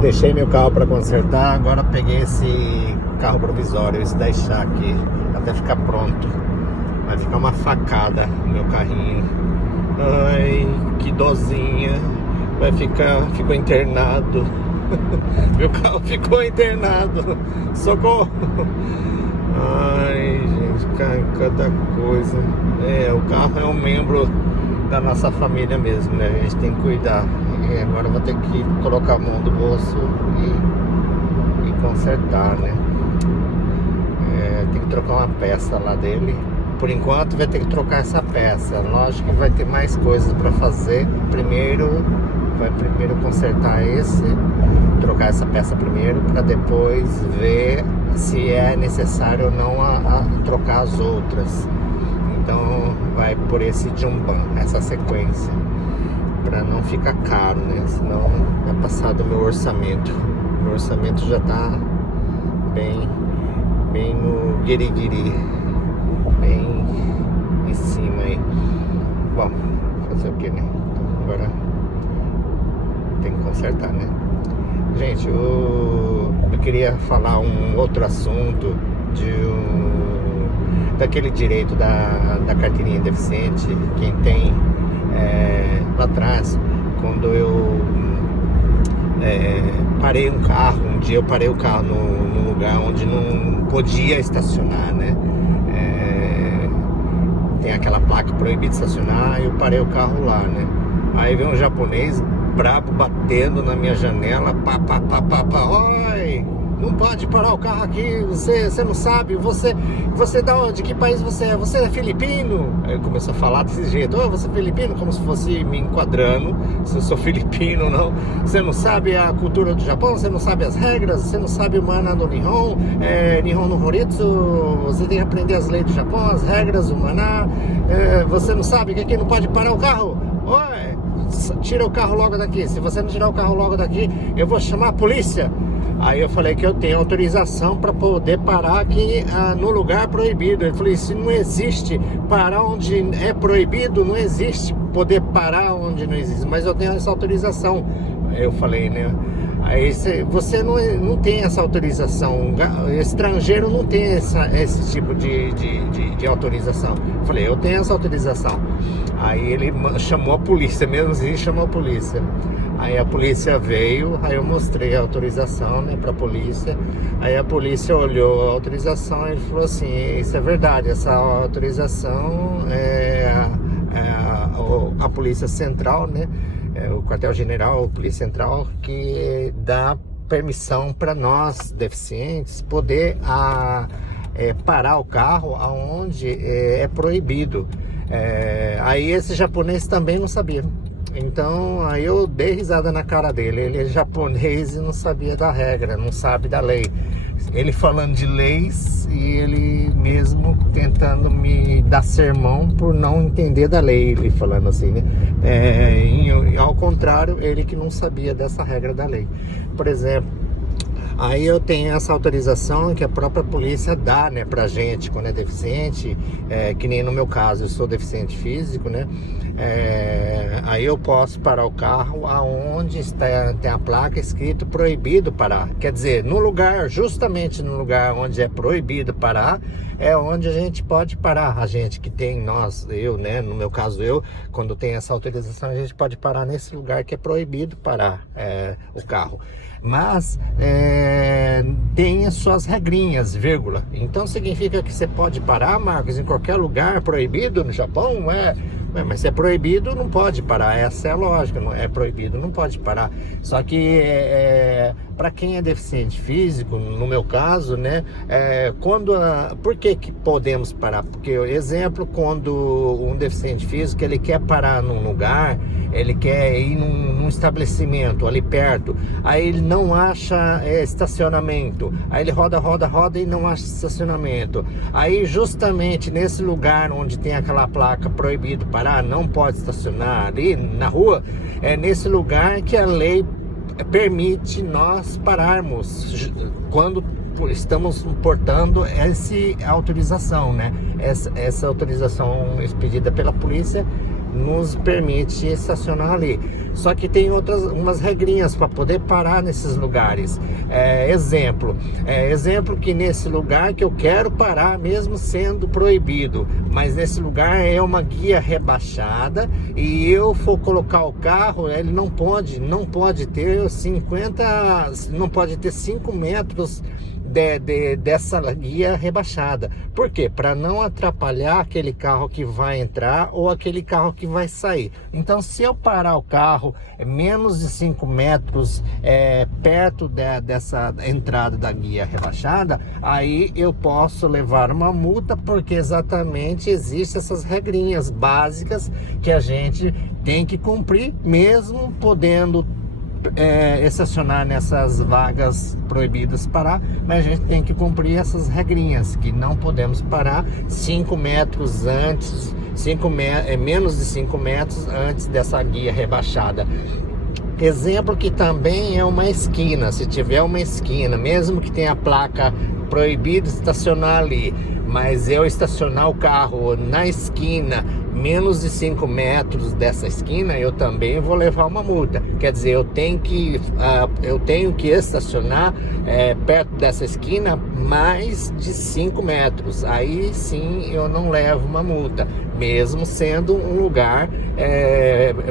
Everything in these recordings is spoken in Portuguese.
Deixei meu carro para consertar, agora peguei esse carro provisório, esse da Ixá aqui, até ficar pronto. Vai ficar uma facada no meu carrinho. Ai, que dozinha. Ficou internado. Meu carro ficou internado. Socorro. Ai, gente, cada coisa. O carro é um membro da nossa família mesmo, né? A gente tem que cuidar. E agora eu vou ter que colocar a mão do bolso e consertar, né? Tem que trocar uma peça lá dele. Por enquanto vai ter que trocar essa peça. Lógico que vai ter mais coisas para fazer. Vai primeiro consertar trocar essa peça primeiro, para depois ver se é necessário ou não trocar as outras. Então vai por esse jumban, essa sequência, para não ficar caro, né? Senão vai passar do meu orçamento. Meu orçamento já tá bem no guiriguiri, bem em cima aí. Bom, fazer o que, né? Agora tem que consertar, né? Gente, eu queria falar um outro assunto daquele direito da carteirinha deficiente. Quem tem lá atrás, quando eu parei um carro, um dia eu parei o carro num lugar onde não podia estacionar, né? Tem aquela placa proibido estacionar, eu parei o carro lá, né? Aí veio um japonês brabo batendo na minha janela, oi, não pode parar o carro aqui, você não sabe, você de que país você é? Você é filipino? Aí ele começou a falar desse jeito, você é filipino? Como se fosse me enquadrando, se eu sou filipino ou não. Você não sabe a cultura do Japão, você não sabe as regras, você não sabe o mana no Nihon, Nihon no Horitsu, você tem que aprender as leis do Japão, as regras, o maná, você não sabe que aqui não pode parar o carro? Oi, tira o carro logo daqui. Se você não tirar o carro logo daqui, eu vou chamar a polícia. Aí eu falei que eu tenho autorização para poder parar aqui no lugar proibido. Ele falou, isso não existe. Parar onde é proibido, não existe. Poder parar onde não existe. Mas eu tenho essa autorização. Aí eu falei, né? Aí você não tem essa autorização. Estrangeiro não tem esse tipo de autorização. Eu falei, eu tenho essa autorização. Aí ele chamou a polícia, mesmo assim chamou a polícia. Aí a polícia veio, aí eu mostrei a autorização, né, pra polícia. Aí a polícia olhou a autorização e falou assim, isso é verdade, essa autorização a Polícia Central, né, o quartel-general, a Polícia Central, que dá permissão para nós, deficientes, poder parar o carro aonde é proibido. Aí esse japonês também não sabia. Então aí eu dei risada na cara dele. Ele é japonês e não sabia da regra, não sabe da lei. Ele falando de leis e ele mesmo tentando me dar sermão por não entender da lei. Ele falando assim, né? Ao contrário, ele que não sabia dessa regra da lei. Por exemplo, aí eu tenho essa autorização que a própria polícia dá, né, pra gente quando é deficiente, que nem no meu caso, eu sou deficiente físico, né? Aí eu posso parar o carro aonde tem a placa escrito proibido parar. Quer dizer, justamente no lugar onde é proibido parar, é onde a gente pode parar. A gente que tem, eu, né, no meu caso quando tem essa autorização, a gente pode parar nesse lugar que é proibido parar o carro. Mas tem as suas regrinhas, vírgula. Então significa que você pode parar, Marcos, em qualquer lugar proibido no Japão? Mas se é proibido, não pode parar. Essa é a lógica. Não é proibido, não pode parar. Só que para quem é deficiente físico, no meu caso, né? Por que podemos parar? Porque, exemplo, quando um deficiente físico ele quer parar num lugar, ele quer ir num estabelecimento ali perto, aí ele não acha estacionamento, aí ele roda e não acha estacionamento. Aí justamente nesse lugar onde tem aquela placa proibido parar, não pode estacionar ali na rua, é nesse lugar que a lei permite nós pararmos quando estamos portando essa autorização, né? Essa autorização expedida pela polícia nos permite estacionar ali. Só que tem umas regrinhas para poder parar nesses lugares. Exemplo que nesse lugar que eu quero parar, mesmo sendo proibido, mas nesse lugar é uma guia rebaixada e eu for colocar o carro, ele não pode ter 5 metros dessa guia rebaixada. Por quê? Para não atrapalhar aquele carro que vai entrar ou aquele carro que vai sair. Então, se eu parar o carro menos de 5 metros perto dessa entrada da guia rebaixada, aí eu posso levar uma multa, porque exatamente existem essas regrinhas básicas que a gente tem que cumprir, mesmo podendo estacionar nessas vagas proibidas parar, mas a gente tem que cumprir essas regrinhas, que não podemos parar 5 metros antes, menos de 5 metros antes dessa guia rebaixada. Exemplo que também é uma esquina, se tiver uma esquina, mesmo que tenha a placa proibido estacionar ali, mas eu estacionar o carro na esquina, menos de 5 metros dessa esquina, eu também vou levar uma multa. Quer dizer, eu tenho que estacionar perto dessa esquina mais de 5 metros. Aí sim eu não levo uma multa, mesmo sendo um lugar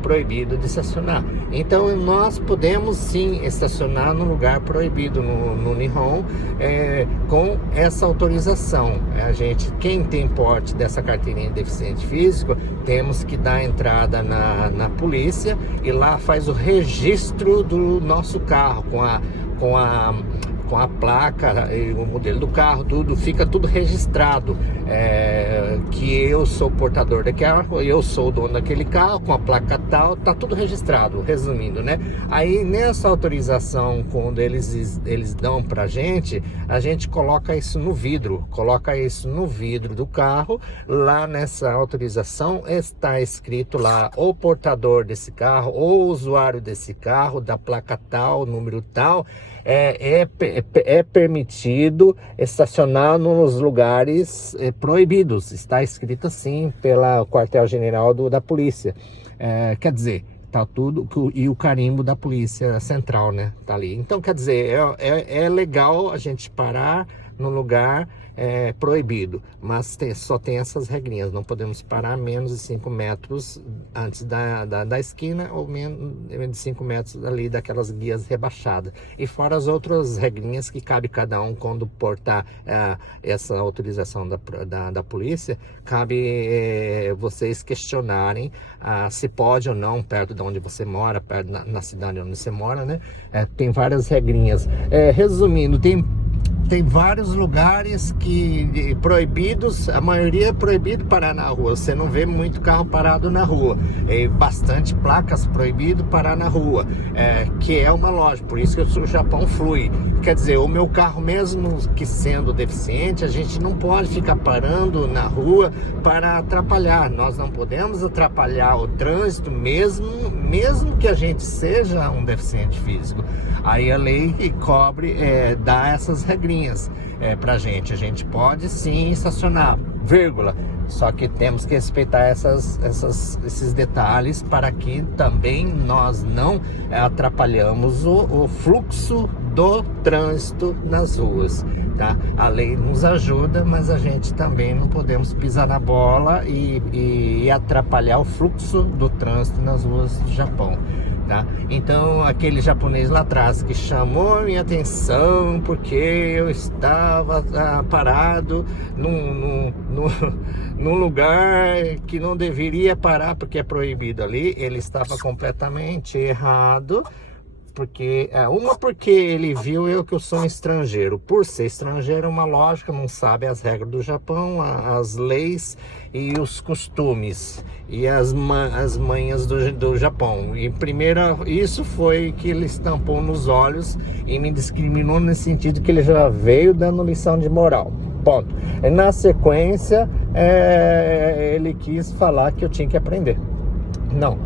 proibido de estacionar. Então nós podemos sim estacionar no lugar proibido no Nihon com essa autorização. Quem tem porte dessa carteirinha de deficiente físico, temos que dar entrada na polícia e lá faz o registro do nosso carro com a placa e o modelo do carro, fica tudo registrado, que eu sou portador daquele carro, eu sou o dono daquele carro, com a placa tal, tá tudo registrado, resumindo, né? Aí nessa autorização, quando eles dão pra gente, a gente coloca isso no vidro do carro. Lá nessa autorização está escrito lá, o portador desse carro, ou usuário desse carro, da placa tal, número tal, é permitido estacionar nos lugares proibidos. Está escrito assim pelo quartel-general da polícia. Quer dizer, tá tudo, e o carimbo da polícia central, né? Tá ali. Então, quer dizer, é legal a gente parar no lugar proibido, mas só tem essas regrinhas. Não podemos parar menos de 5 metros antes da esquina, ou menos de 5 metros ali daquelas guias rebaixadas. E fora as outras regrinhas que cabe cada um quando portar essa autorização da polícia, cabe vocês questionarem se pode ou não, perto de onde você mora, perto na cidade onde você mora, né? Tem várias regrinhas. Resumindo, tem vários lugares proibidos, a maioria é proibido parar na rua. Você não vê muito carro parado na rua. Bastante placas proibido parar na rua, que é uma loja, por isso que o Japão flui. Quer dizer, o meu carro, mesmo que sendo deficiente, a gente não pode ficar parando na rua para atrapalhar. Nós não podemos atrapalhar o trânsito, mesmo que a gente seja um deficiente físico. Aí a lei dá essas regrinhas pra gente. A gente pode sim estacionar, vírgula. Só que temos que respeitar esses detalhes para que também nós não atrapalhamos o fluxo do trânsito nas ruas, tá? A lei nos ajuda, mas a gente também não podemos pisar na bola e atrapalhar o fluxo do trânsito nas ruas do Japão. Tá? Então, aquele japonês lá atrás que chamou a minha atenção porque eu estava parado num lugar que não deveria parar porque é proibido ali, ele estava completamente errado. Porque ele viu que eu sou um estrangeiro. Por ser estrangeiro, é uma lógica, não sabe as regras do Japão, as leis e os costumes e as manhas do Japão. E primeiro, isso foi que ele estampou nos olhos e me discriminou nesse sentido, que ele já veio dando lição de moral. Ponto. E na sequência, ele quis falar que eu tinha que aprender. Não,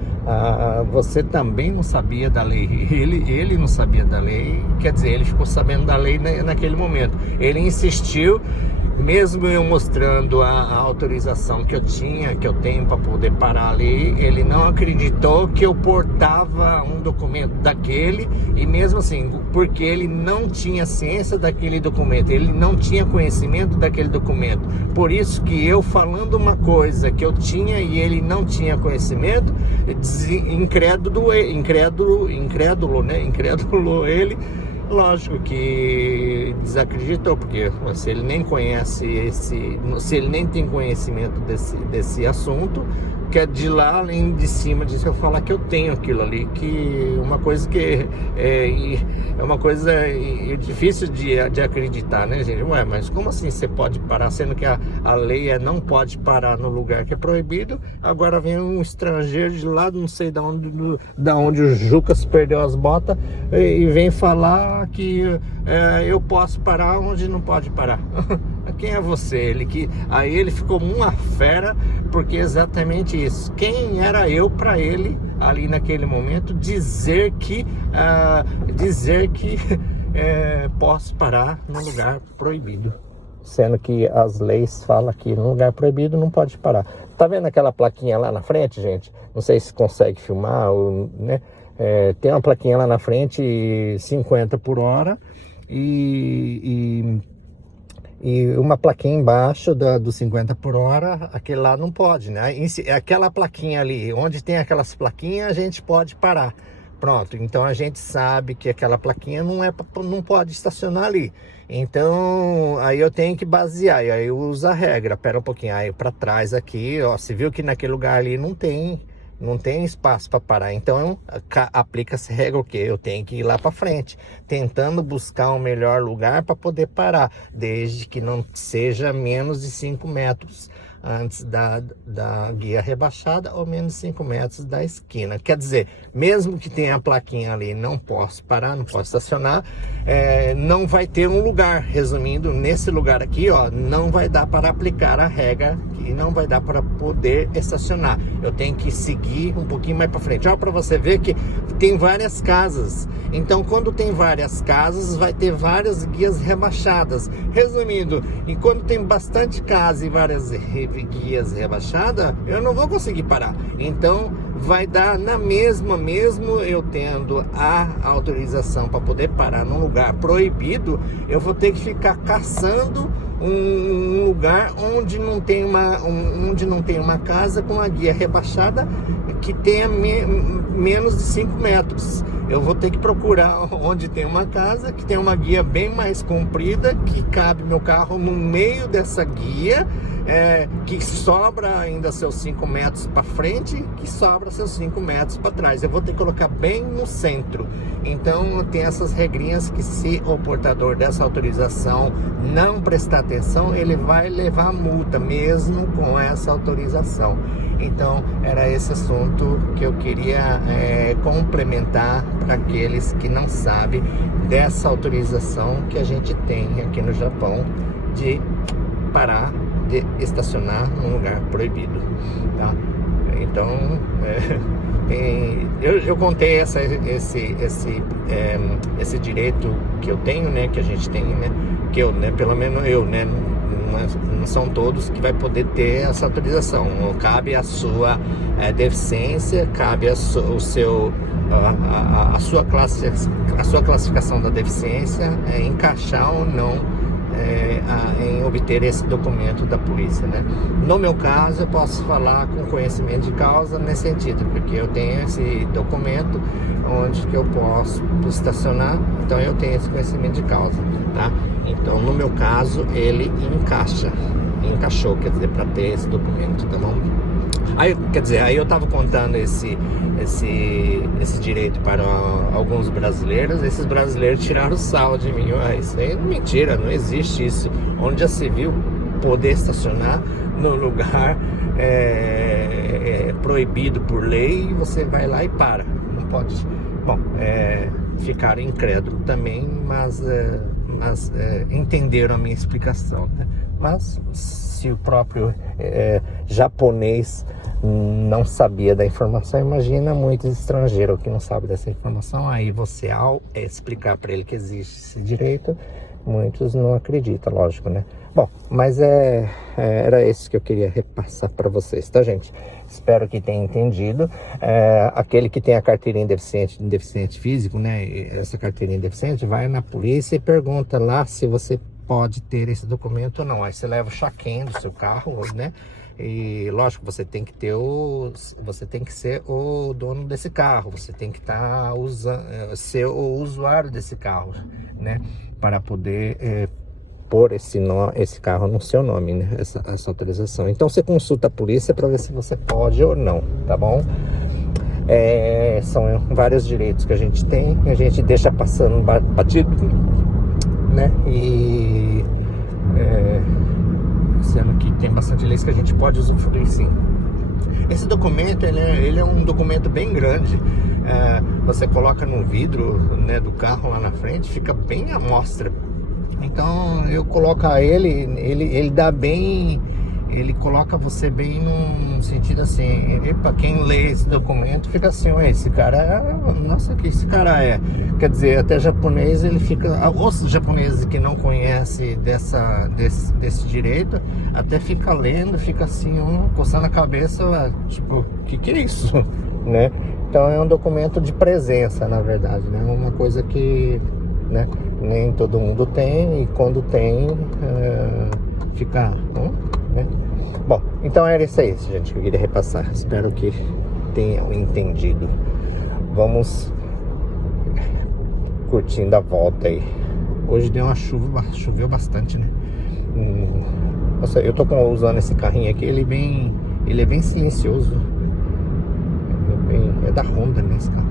você também não sabia da lei. Ele não sabia da lei, quer dizer, ele ficou sabendo da lei naquele momento. Ele insistiu mesmo eu mostrando a autorização que eu tenho para poder parar ali, ele não acreditou que eu portava um documento daquele, e mesmo assim, porque ele não tinha ciência daquele documento, ele não tinha conhecimento daquele documento. Por isso que eu falando uma coisa que eu tinha e ele não tinha conhecimento, incrédulo ele, lógico que desacreditou, porque se ele nem conhece se ele nem tem conhecimento desse assunto, que é de lá além de cima disso eu falar que eu tenho aquilo ali, que uma coisa que é uma coisa difícil de acreditar, né, gente? Ué, mas como assim você pode parar, sendo que a lei não pode parar no lugar que é proibido? Agora vem um estrangeiro de lá, não sei da onde o Jucas perdeu as botas, e vem falar que eu posso parar onde não pode parar. Quem é você? Aí ele ficou uma fera, porque é exatamente isso. Quem era eu para ele ali naquele momento dizer que posso parar no lugar proibido, sendo que as leis falam que no lugar proibido não pode parar. Tá vendo aquela plaquinha lá na frente, gente? Não sei se consegue filmar, né? Tem uma plaquinha lá na frente, 50 por hora, e uma plaquinha embaixo do 50 por hora, aquele lá não pode, né? Aquela plaquinha ali, onde tem aquelas plaquinhas, a gente pode parar. Pronto, então a gente sabe que aquela plaquinha não pode estacionar ali. Então, aí eu tenho que basear, e aí eu uso a regra. Pera um pouquinho, aí para trás aqui, ó, você viu que naquele lugar ali não tem espaço para parar, então aplica-se regra o quê? Eu tenho que ir lá para frente, tentando buscar um melhor lugar para poder parar, desde que não seja menos de 5 metros antes da guia rebaixada, ou menos de 5 metros da esquina. Quer dizer, mesmo que tenha a plaquinha ali, não posso parar, não posso estacionar, não vai ter um lugar. Resumindo, nesse lugar aqui, ó, não vai dar para aplicar a regra e não vai dar para poder estacionar. Eu tenho que seguir um pouquinho mais para frente. Ó, para você ver que tem várias casas. Então, quando tem várias casas, vai ter várias guias rebaixadas. Resumindo, e quando tem bastante casa e várias guias rebaixadas, eu não vou conseguir parar. Então, vai dar na mesma, mesmo eu tendo a autorização para poder parar num lugar proibido, eu vou ter que ficar caçando um lugar onde não tem uma casa com a guia rebaixada que tenha menos de 5 metros. Eu vou ter que procurar onde tem uma casa que tem uma guia bem mais comprida, que cabe meu carro no meio dessa guia, que sobra ainda seus 5 metros para frente, que sobra seus 5 metros para trás. Eu vou ter que colocar bem no centro. Então tem essas regrinhas que, se o portador dessa autorização não prestar atenção, ele vai levar multa mesmo com essa autorização. Então era esse assunto que eu queria complementar para aqueles que não sabem dessa autorização que a gente tem aqui no Japão de parar, de estacionar num lugar proibido, tá? Então eu contei esse direito que eu tenho, né, que a gente tem, né, que eu, né, pelo menos eu, né, não são todos que vai poder ter essa autorização. Cabe a sua deficiência, cabe a sua classificação da deficiência, encaixar ou não em obter esse documento da polícia, né? No meu caso, eu posso falar com conhecimento de causa nesse sentido, porque eu tenho esse documento onde que eu posso estacionar, então eu tenho esse conhecimento de causa, tá? Então, no meu caso, ele encaixou, quer dizer, para ter esse documento, tá bom? Aí, quer dizer, aí eu tava contando esse direito para alguns brasileiros. Esses brasileiros tiraram sal de mim. Isso aí é mentira, não existe isso. Onde já se viu poder estacionar no lugar proibido por lei, e você vai lá e para. Não pode. Bom, ficaram incrédulos também, mas entenderam a minha explicação, né? Mas se o próprio japonês não sabia da informação, imagina muitos estrangeiros que não sabem dessa informação. Aí você, ao explicar para ele que existe esse direito, muitos não acreditam, lógico, né? Bom, mas era isso que eu queria repassar para vocês, tá, gente? Espero que tenham entendido. Aquele que tem a carteirinha deficiente físico, né? Essa carteirinha deficiente, vai na polícia e pergunta lá se você pode ter esse documento ou não. Aí você leva o check-in do seu carro, né? E lógico, você tem que ser o dono desse carro, você tem que estar ser o usuário desse carro, né? Para poder pôr esse carro no seu nome, né? Essa autorização. Então você consulta a polícia para ver se você pode ou não, tá bom? São vários direitos que a gente tem, a gente deixa passando batido, né? E sendo que tem bastante leis que a gente pode usufruir, sim. Esse documento, ele é um documento bem grande. Você coloca no vidro, né, do carro lá na frente, fica bem à mostra. Então eu coloco ele dá bem, ele coloca você bem num sentido assim, para quem lê esse documento fica assim, esse cara, nossa, que esse cara é? Quer dizer, até japonês ele fica, os japoneses que não conhecem desse direito, até fica lendo, fica assim, coçando a cabeça, tipo, que é isso, né? Então é um documento de presença, na verdade, né? Uma coisa que, né, nem todo mundo tem, e quando tem, fica, né? Bom, então era isso aí, gente, que eu queria repassar. Espero que tenham entendido. Vamos curtindo a volta aí. Hoje deu uma chuva, choveu bastante, né? Nossa, eu tô usando esse carrinho aqui, ele é bem silencioso. É da Honda, né, esse carro.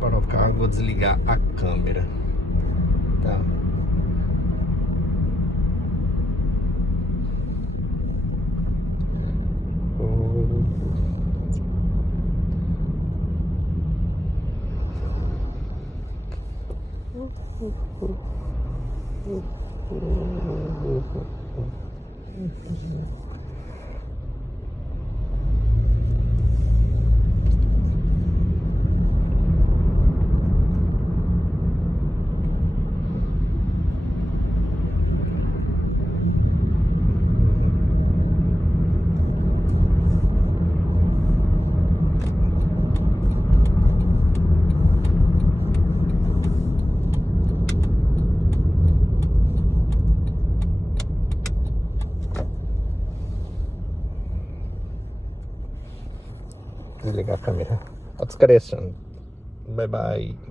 Para o carro, vou desligar a câmera, tá? Desligar a câmera. Bye bye.